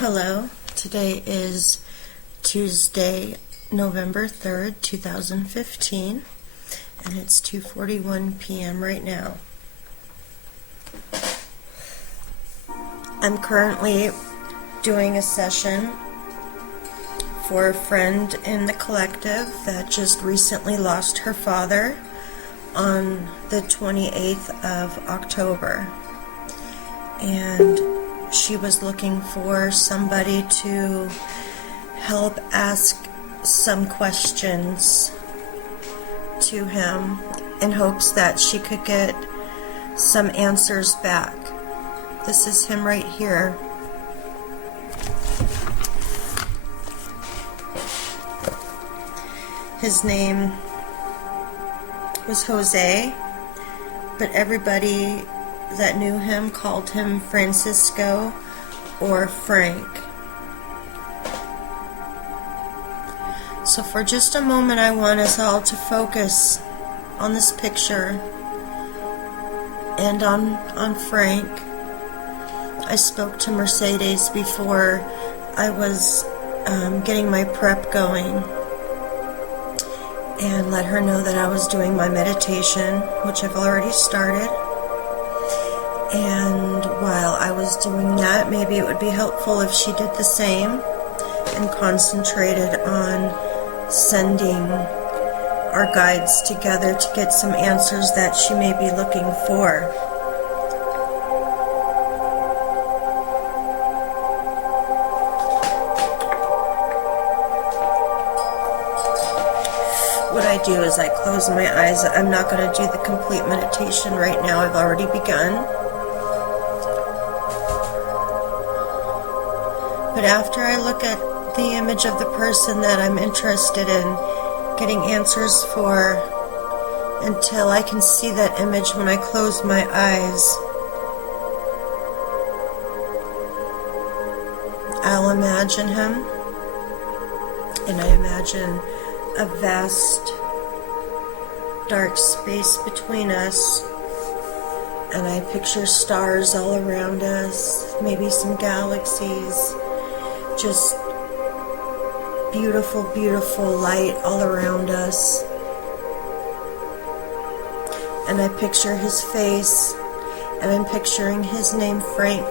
Hello, today is Tuesday, November 3rd, 2015, and it's 2:41 p.m. right now. I'm currently doing a session for a friend in the collective that just recently lost her father on the 28th of October, and she was looking for somebody to help ask some questions to him in hopes that she could get some answers back. This is him right here. His name was Jose, but everybody that knew him called him Francisco or Frank. So for just a moment, I want us all to focus on this picture and on Frank. I spoke to Mercedes before I was getting my prep going and let her know that I was doing my meditation, which I've already started. And while I was doing that, maybe it would be helpful if she did the same and concentrated on sending our guides together to get some answers that she may be looking for. What I do is I close my eyes. I'm not going to do the complete meditation right now. I've already begun. But after I look at the image of the person that I'm interested in getting answers for, until I can see that image when I close my eyes, I'll imagine him, and I imagine a vast dark space between us, and I picture stars all around us, maybe some galaxies, just beautiful, beautiful light all around us. And I picture his face, and I'm picturing his name, Frank,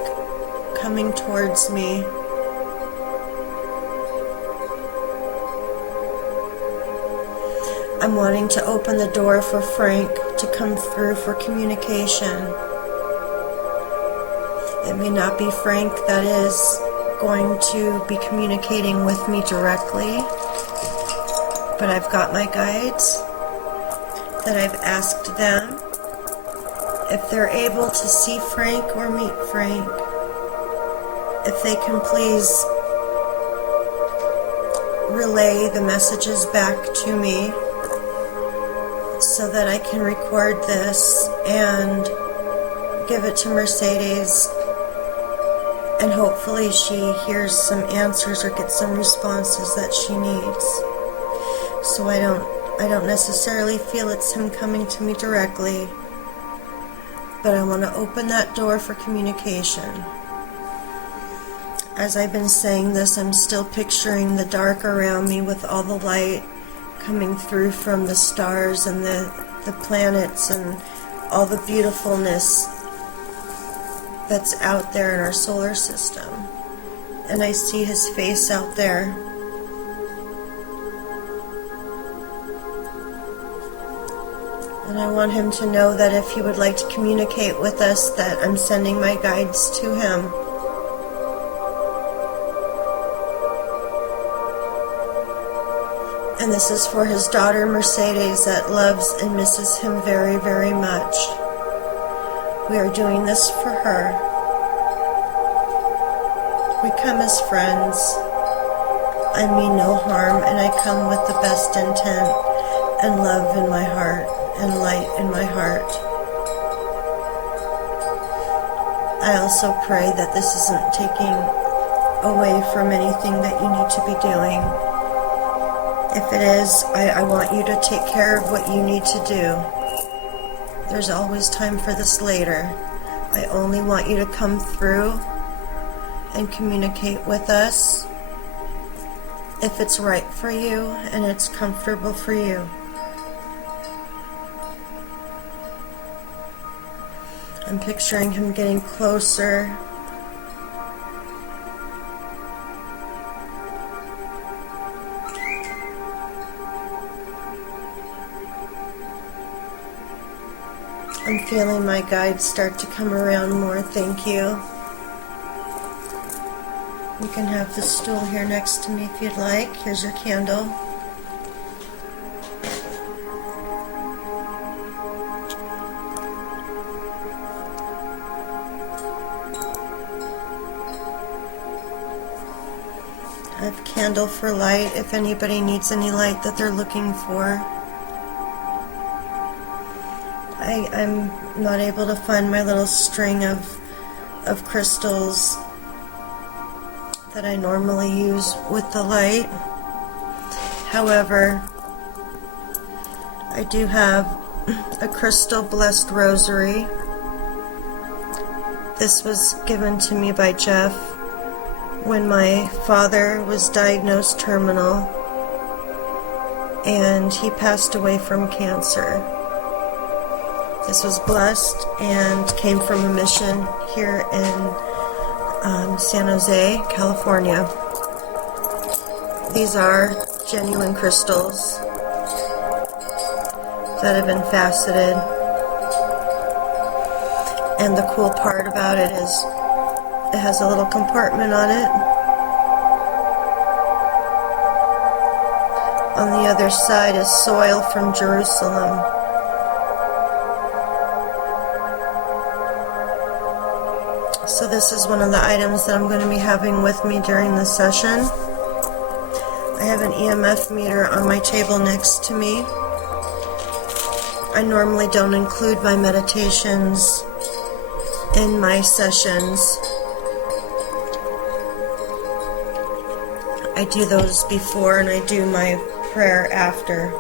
coming towards me. I'm wanting to open the door for Frank to come through for communication. It may not be Frank that is going to be communicating with me directly, but I've got my guides that I've asked them if they're able to see Frank or meet Frank, if they can please relay the messages back to me so that I can record this and give it to Mercedes, and hopefully she hears some answers or gets some responses that she needs. So I don't necessarily feel it's him coming to me directly, but I want to open that door for communication. As I've been saying this, I'm still picturing the dark around me with all the light coming through from the stars and the planets and all the beautifulness that's out there in our solar system. And I see his face out there. And I want him to know that if he would like to communicate with us, that I'm sending my guides to him. And this is for his daughter Mercedes that loves and misses him very, very much. We are doing this for her. We come as friends. I mean no harm, and I come with the best intent and love in my heart and light in my heart. I also pray that this isn't taking away from anything that you need to be doing. If it is, I want you to take care of what you need to do. There's always time for this later. I only want you to come through and communicate with us if it's right for you and it's comfortable for you. I'm picturing him getting closer. I'm feeling my guides start to come around more. Thank you. You can have the stool here next to me if you'd like. Here's your candle. I have candle for light if anybody needs any light that they're looking for. I'm not able to find my little string of crystals that I normally use with the light. However, I do have a crystal blessed rosary. This was given to me by Jeff when my father was diagnosed terminal and he passed away from cancer. This was blessed and came from a mission here in San Jose, California. These are genuine crystals that have been faceted. And the cool part about it is it has a little compartment on it. On the other side is soil from Jerusalem. So this is one of the items that I'm going to be having with me during the session. I have an EMF meter on my table next to me. I normally don't include my meditations in my sessions. I do those before and I do my prayer after.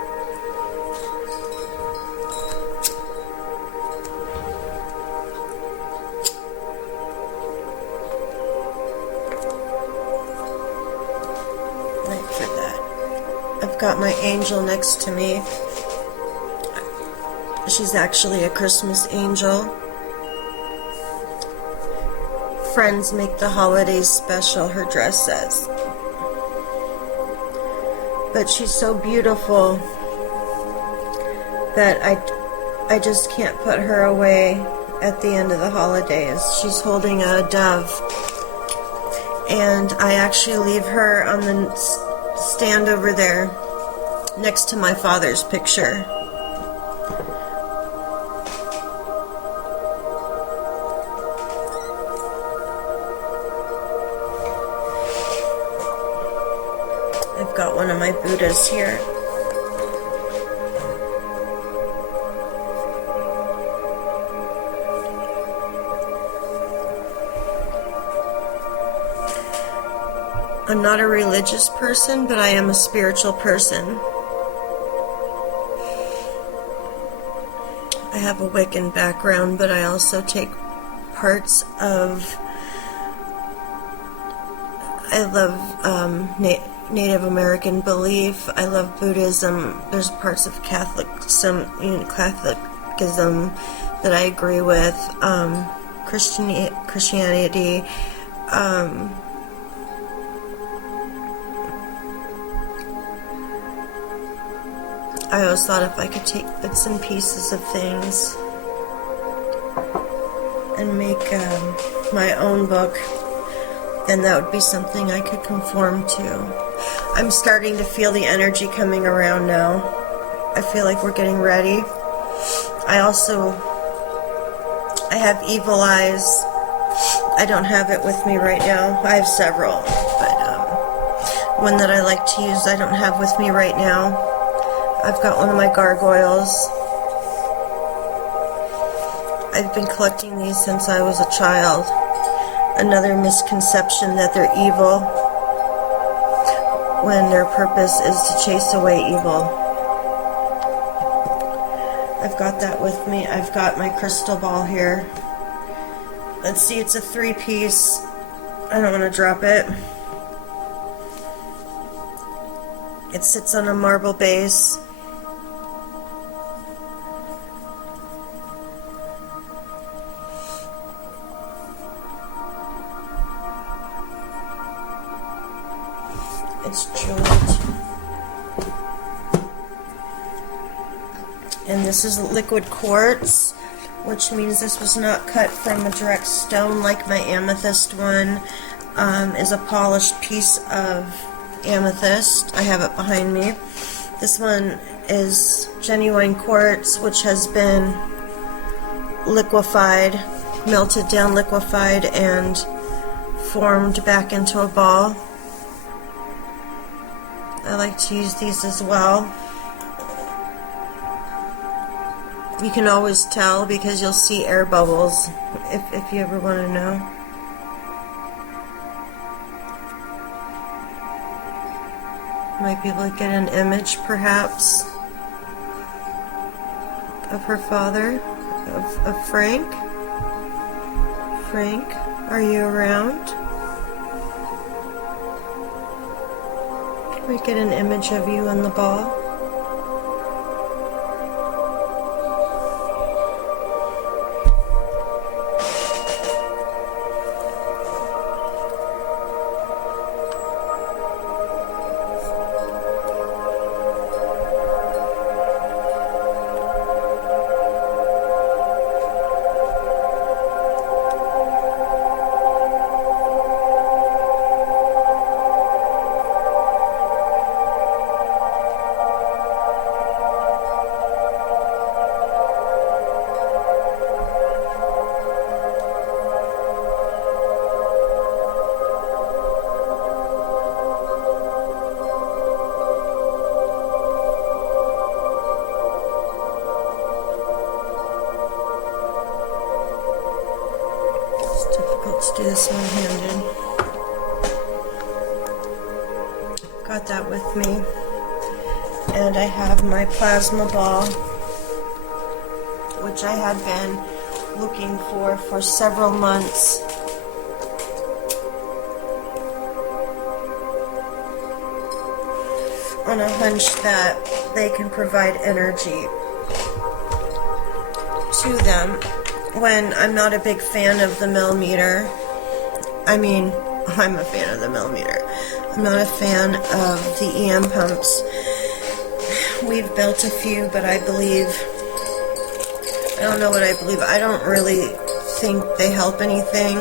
I've got my angel next to me. She's actually a Christmas angel. Friends make the holidays special, her dress says. But she's so beautiful that I just can't put her away at the end of the holidays. She's holding a dove. And I actually leave her on the stand over there next to my father's picture. I've got one of my Buddhas here. I'm not a religious person, but I am a spiritual person. I have a Wiccan background, but I also take parts of... I love Native American belief. I love Buddhism. There's parts of Catholicism that I agree with. Christianity. I always thought if I could take bits and pieces of things and make my own book, then that would be something I could conform to. I'm starting to feel the energy coming around now. I feel like we're getting ready. I have evil eyes. I don't have it with me right now. I have several, but one that I like to use I don't have with me right now. I've got one of my gargoyles. I've been collecting these since I was a child. Another misconception that they're evil when their purpose is to chase away evil. I've got that with me. I've got my crystal ball here. Let's see, it's a 3-piece I don't want to drop it. It sits on a marble base. It's jeweled. And this is liquid quartz, which means this was not cut from a direct stone like my amethyst one. Is a polished piece of amethyst. I have it behind me. This one is genuine quartz, which has been liquefied, melted down, liquefied, and formed back into a ball. I like to use these as well. You can always tell because you'll see air bubbles if you ever want to know. Might be able to get an image perhaps of her father, of Frank. Frank, are you around? Can we get an image of you on the ball? Let's do this one-handed. Got that with me. And I have my plasma ball, which I had been looking for several months. On a hunch that they can provide energy to them. When I'm not a big fan of the millimeter, I mean, I'm a fan of the millimeter. I'm not a fan of the EM pumps. We've built a few, but I don't know what I believe. I don't really think they help anything.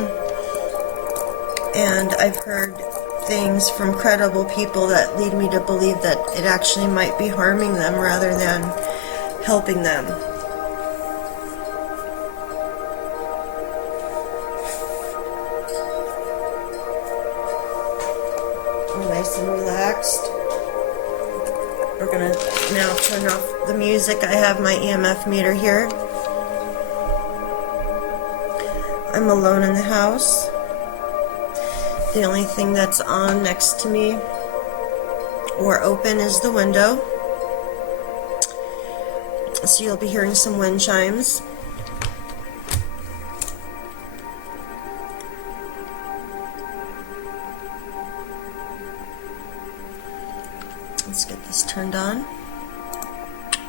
And I've heard things from credible people that lead me to believe that it actually might be harming them rather than helping them. Nice and relaxed. We're gonna now turn off the music. I have my EMF meter here. I'm alone in the house. The only thing that's on next to me or open is the window. So you'll be hearing some wind chimes. Let's get this turned on.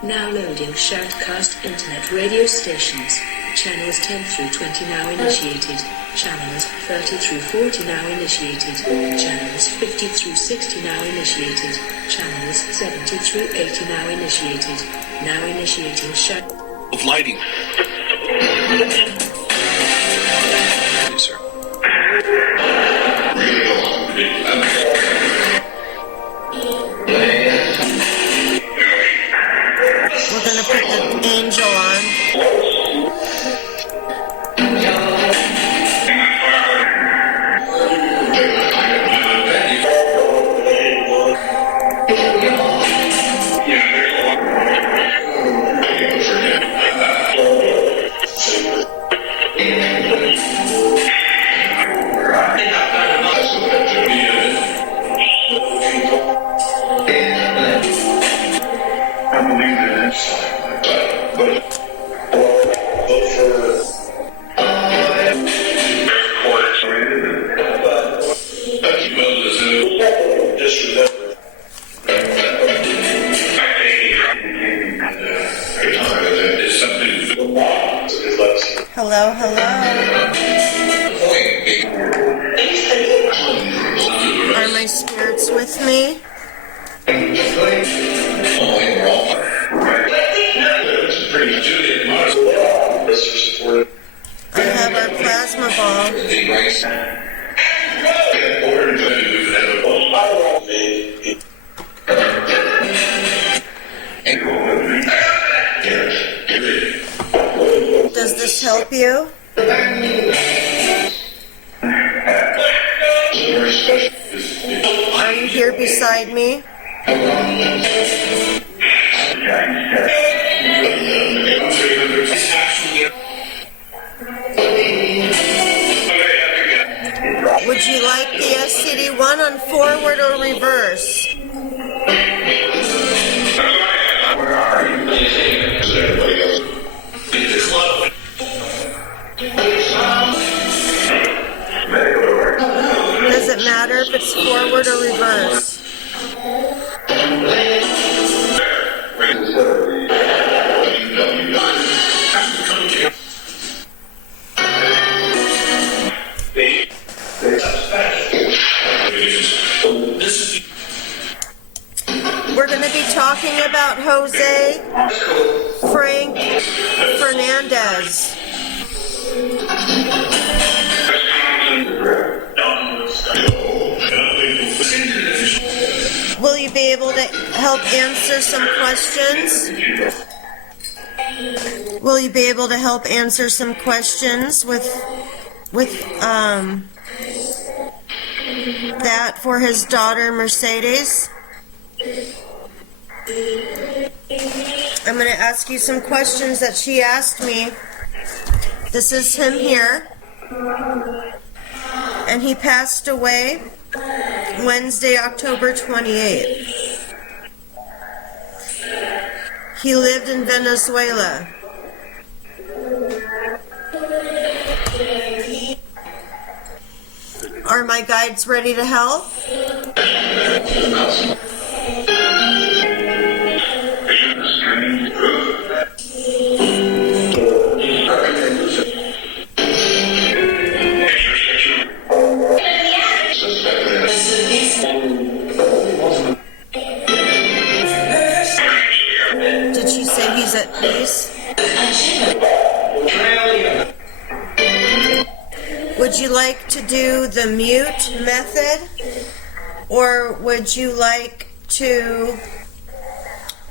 Now loading Shoutcast Internet radio stations. Channels 10 through 20 now initiated. Channels 30 through 40 now initiated. Channels 50 through 60 now initiated. Channels 70 through 80 now initiated. Now initiating shout. Of lighting. Yes, sir. We're going to put the angel on. Hello, hello. Are my spirits with me? I have our plasma ball. Does this help you? Are you here beside me? Would you like the SCD-1 on forward or reverse? Does it matter if it's forward or reverse? We're going to be talking about Jose Frank Fernandez. Will you be able to help answer some questions? Will you be able to help answer some questions with that for his daughter Mercedes? I'm going to ask you some questions that she asked me. This is him here. And he passed away Wednesday, October 28th. He lived in Venezuela. Are my guides ready to help? Did she say he's at peace? Would you like to do the mute method, or would you like to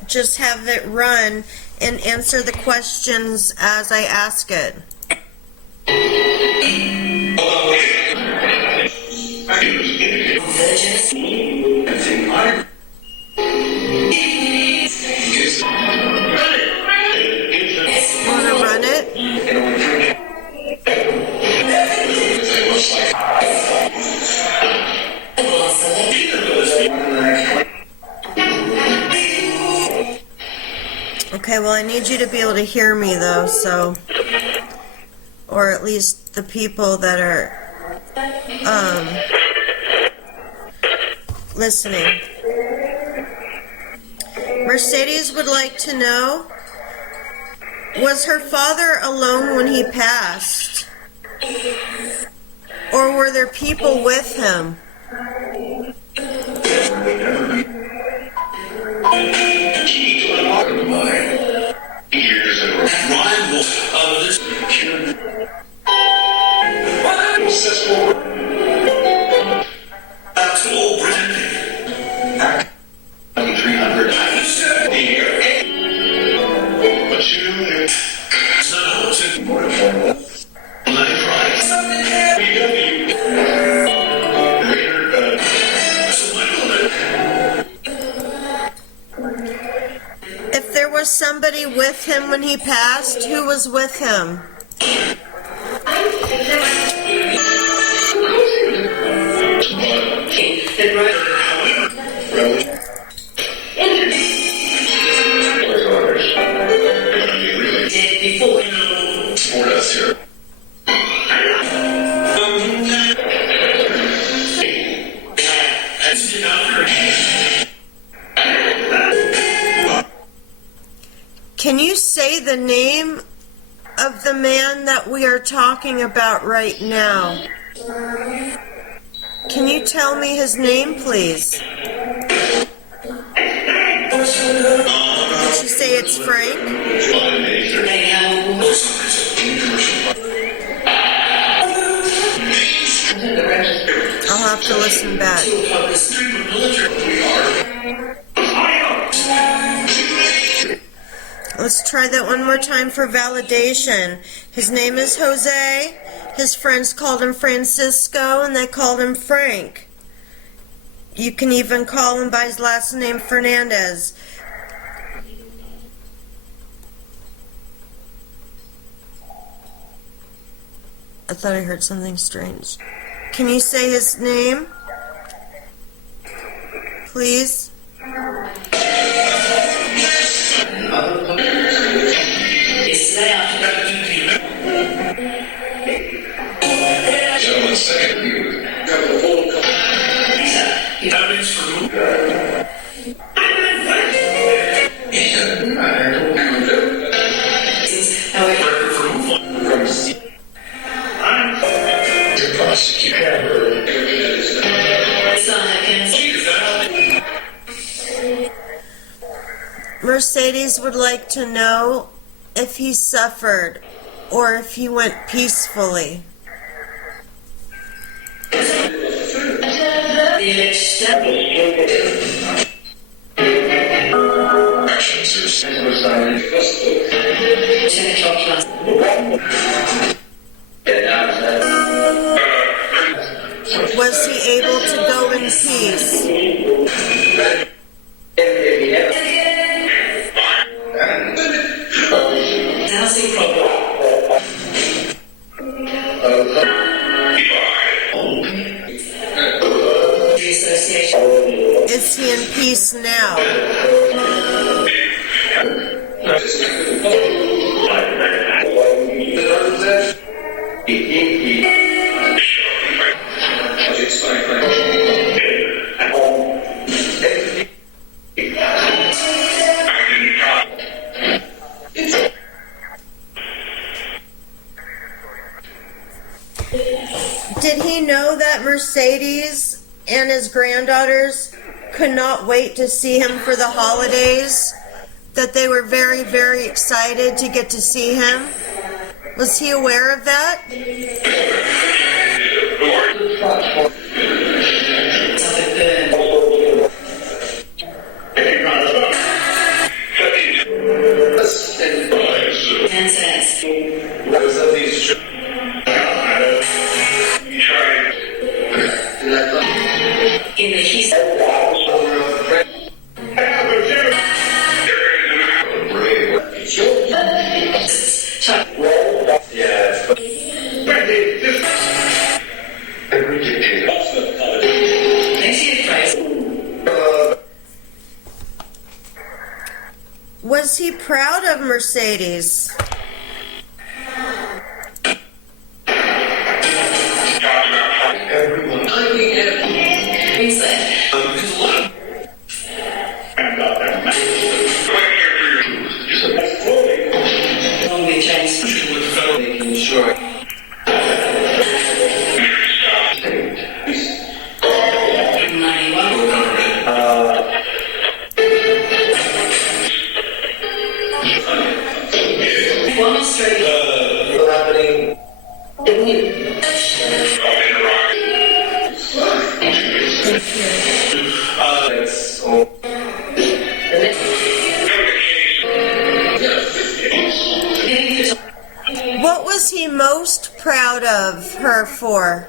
just have it run and answer the questions as I ask it? Want to run it? Okay, well, I need you to be able to hear me, though, so, or at least the people that are, listening. Mercedes would like to know, was her father alone when he passed? Or were there people with him? If there was somebody with him when he passed, who was with him? Can you say the name of the man that we are talking about right now. Can you tell me his name, please? Did she say it's Frank? I'll have to listen back. Let's try that one more time for validation. His name is Jose. His friends called him Francisco, and they called him Frank. You can even call him by his last name, Fernandez. I thought I heard something strange. Can you say his name? Please? Mercedes would like to know if he suffered or if he went peacefully. Was he able to go in peace? Is he in peace now? Did he know that Mercedes and his granddaughters could not wait to see him for the holidays? That they were very, very excited to get to see him? Was he aware of that? Was he proud of Mercedes? What was he most proud of her for?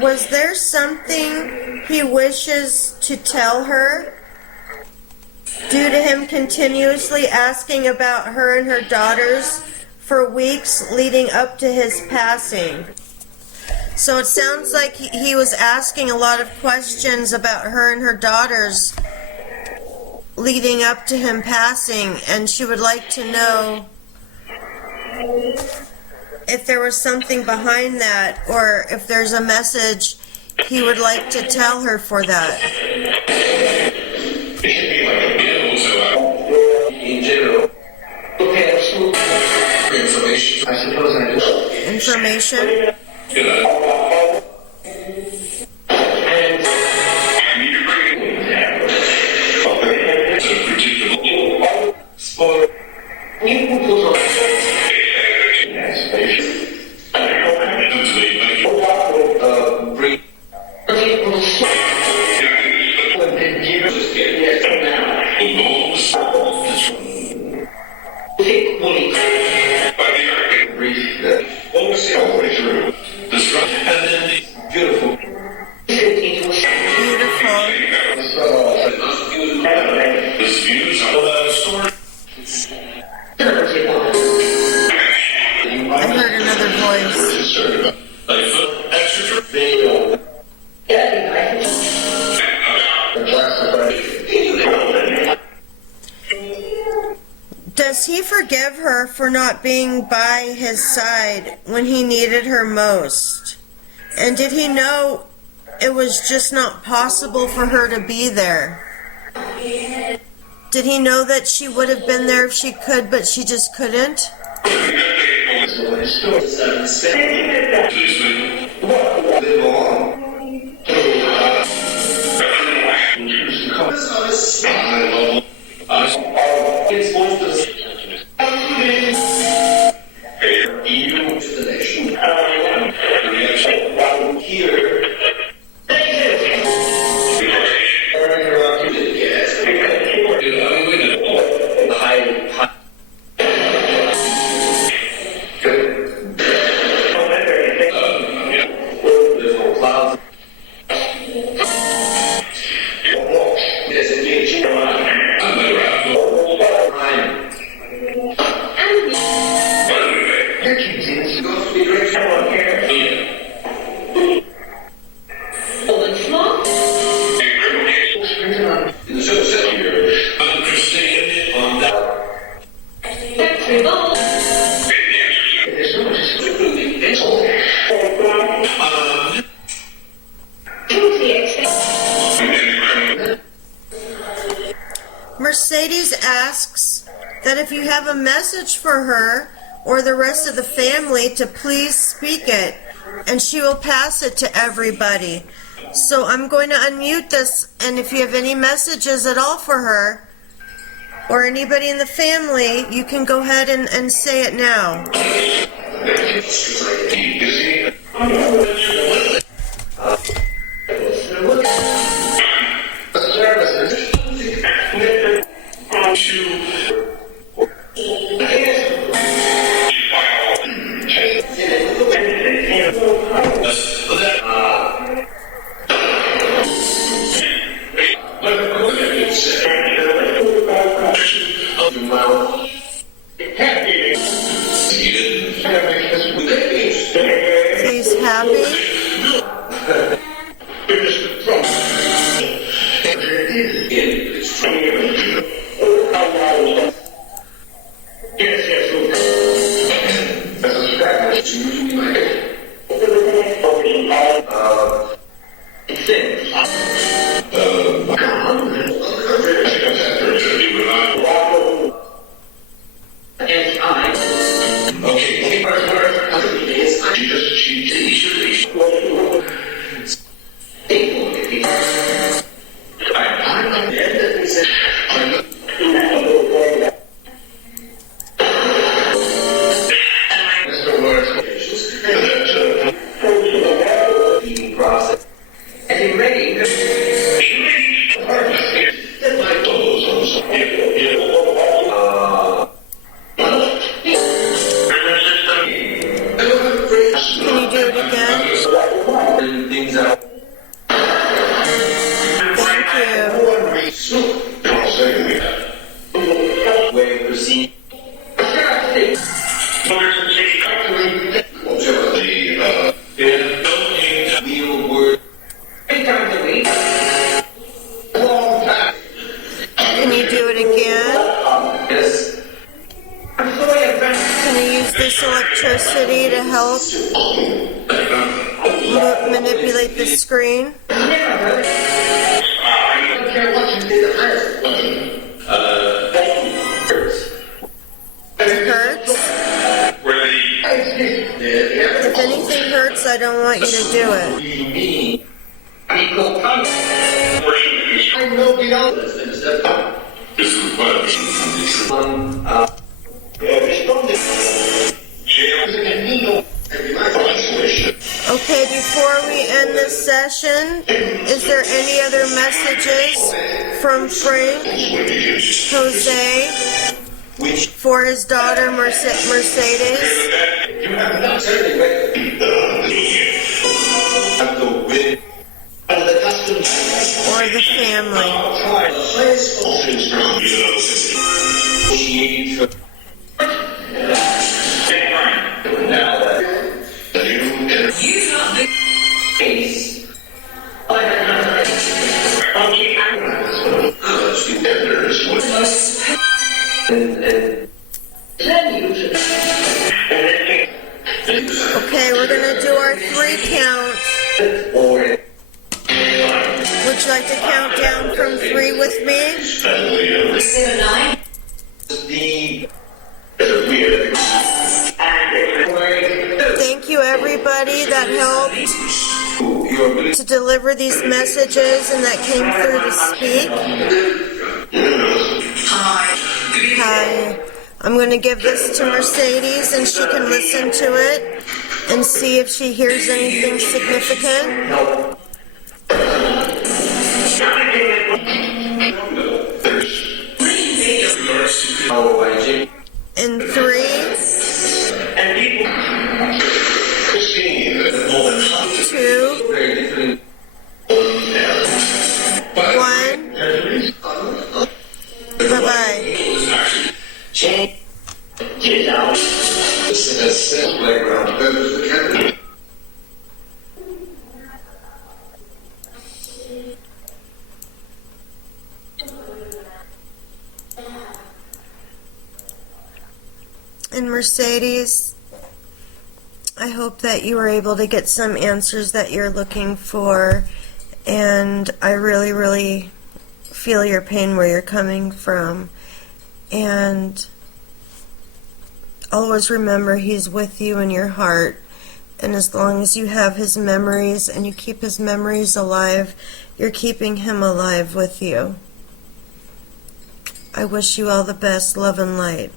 Was there something he wishes to tell her? due to him continuously asking about her and her daughters for weeks leading up to his passing. So it sounds like he was asking a lot of questions about her and her daughters leading up to him passing, and she would like to know if there was something behind that, or if there's a message he would like to tell her for that. In general, information. I suppose I do. Information? Does he forgive her for not being by his side when he needed her most? And did he know it was just not possible for her to be there? Did he know that she would have been there if she could, but she just couldn't? Mercedes asks that if you have a message for her or the rest of the family to please speak it, and she will pass it to everybody. So I'm going to unmute this, and if you have any messages at all for her or anybody in the family, you can go ahead and say it now. He's happy. Can you do it again? use this electricity to help manipulate the screen. It hurts. If anything hurts, I don't want you to do it. Okay, before we end this session, is there any other messages from Frank, Jose, for his daughter Mercedes? Or the family? Okay, we're going to do our 3 counts. Would you like to count down from 3 with me? 7, 9. Thank you, everybody that helped to deliver these messages and that came through to speak. Hi. I'm going to give this to Mercedes and she can listen to it and see if she hears anything significant. In 3, 2, 1. Bye-bye. And Mercedes, I hope that you were able to get some answers that you're looking for, and I really, really feel your pain where you're coming from, and always remember he's with you in your heart, and as long as you have his memories and you keep his memories alive, you're keeping him alive with you. I wish you all the best. Love and light.